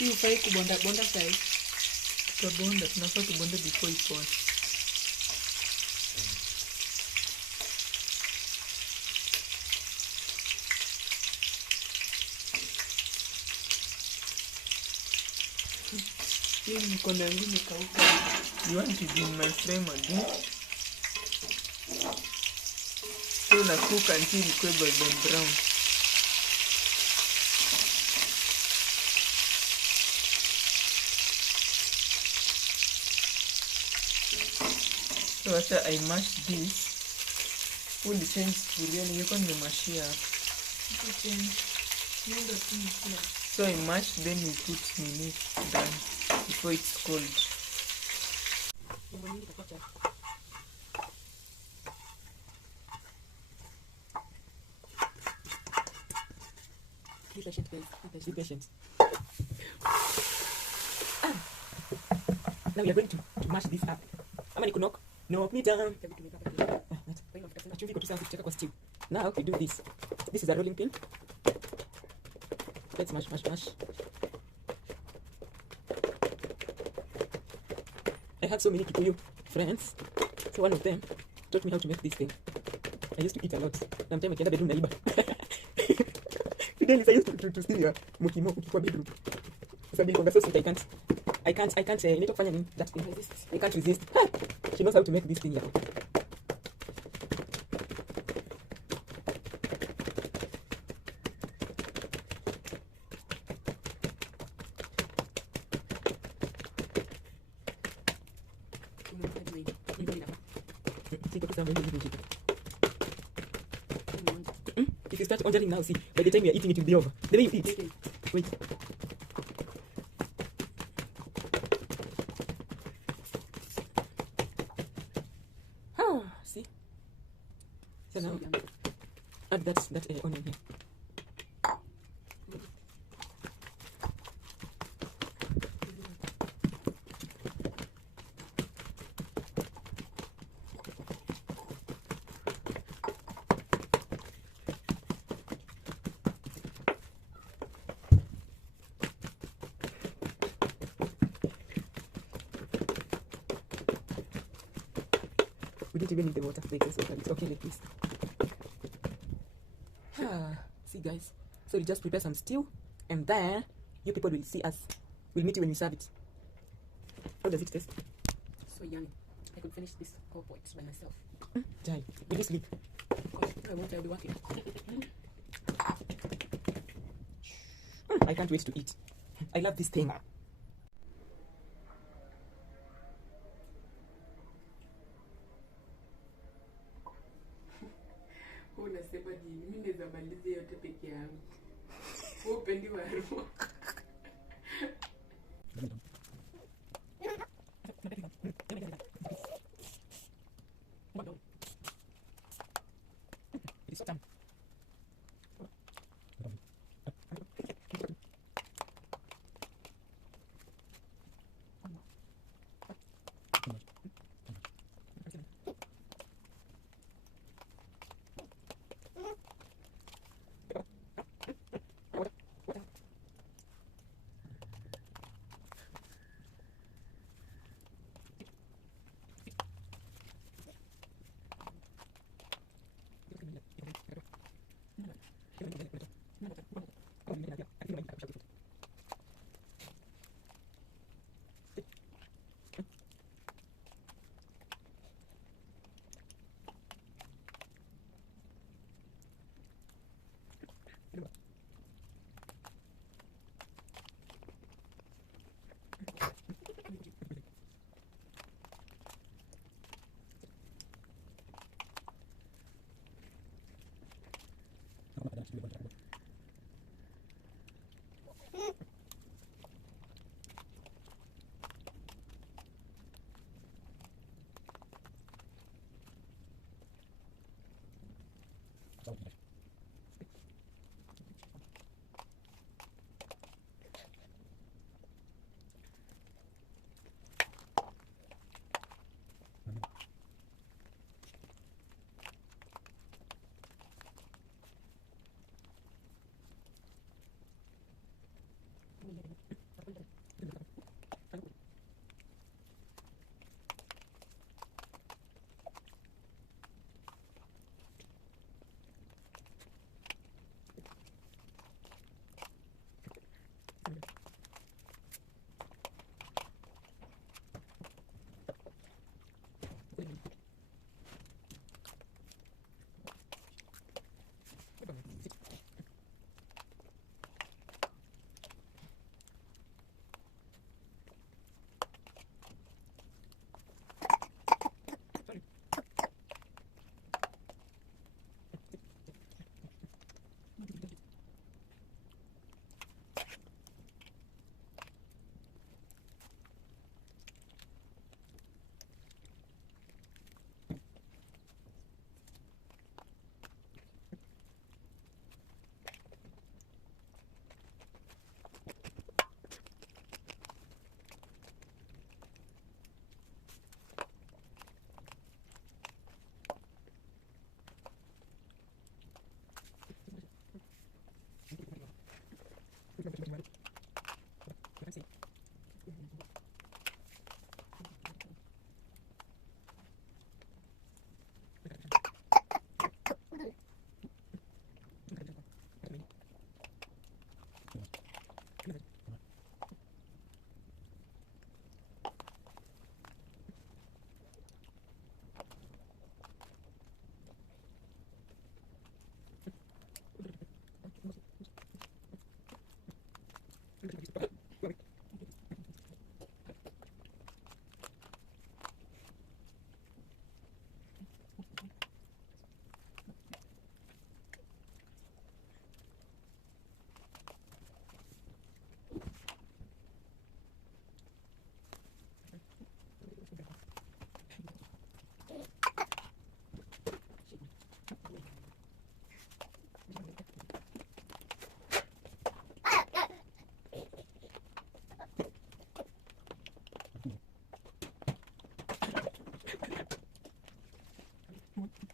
Si ufai kubonda bonda sai. Tutabonda, tunafaa tubonde before ipoe. Hii mkono yangu imekauka. You want it in my frame again? So na cook until it goes golden brown. So after I mash this, full change sufuria ningekuwa nimemashia hapa. So I mash, then we put nini down before it's cold. Be patient, guys. Be patient. Now we are going to mash this up. Ama ni kunok? Knock me down. Now we do this. This is a rolling pin. Let's mash. I have so many Kikuyu friends. So one of them taught me how to make this thing. I used to eat a lot. Sometimes I can't bedroom naiba. Fidelis, I used to steal your mukimo ukikuwa bedroom. So because so I can't need to find that thing. I can't resist. She knows how to make this thing. If you start ordering now, see, by the time you're eating it will be over. The way you eat. Wait. See? So now, add that onion here. We didn't even need the water like this, so it's okay like this. See guys, so we just prepare some stew, and then you people will see us. We'll meet you when we serve it. How does it taste? So yummy. I could finish this whole pot by myself. Jai, will you sleep? I won't. I'll be working. I can't wait to eat. I love this thing. Unasema nini? Mimi naweza maliza yote peke yangu. Wewe upendi waru. Come on.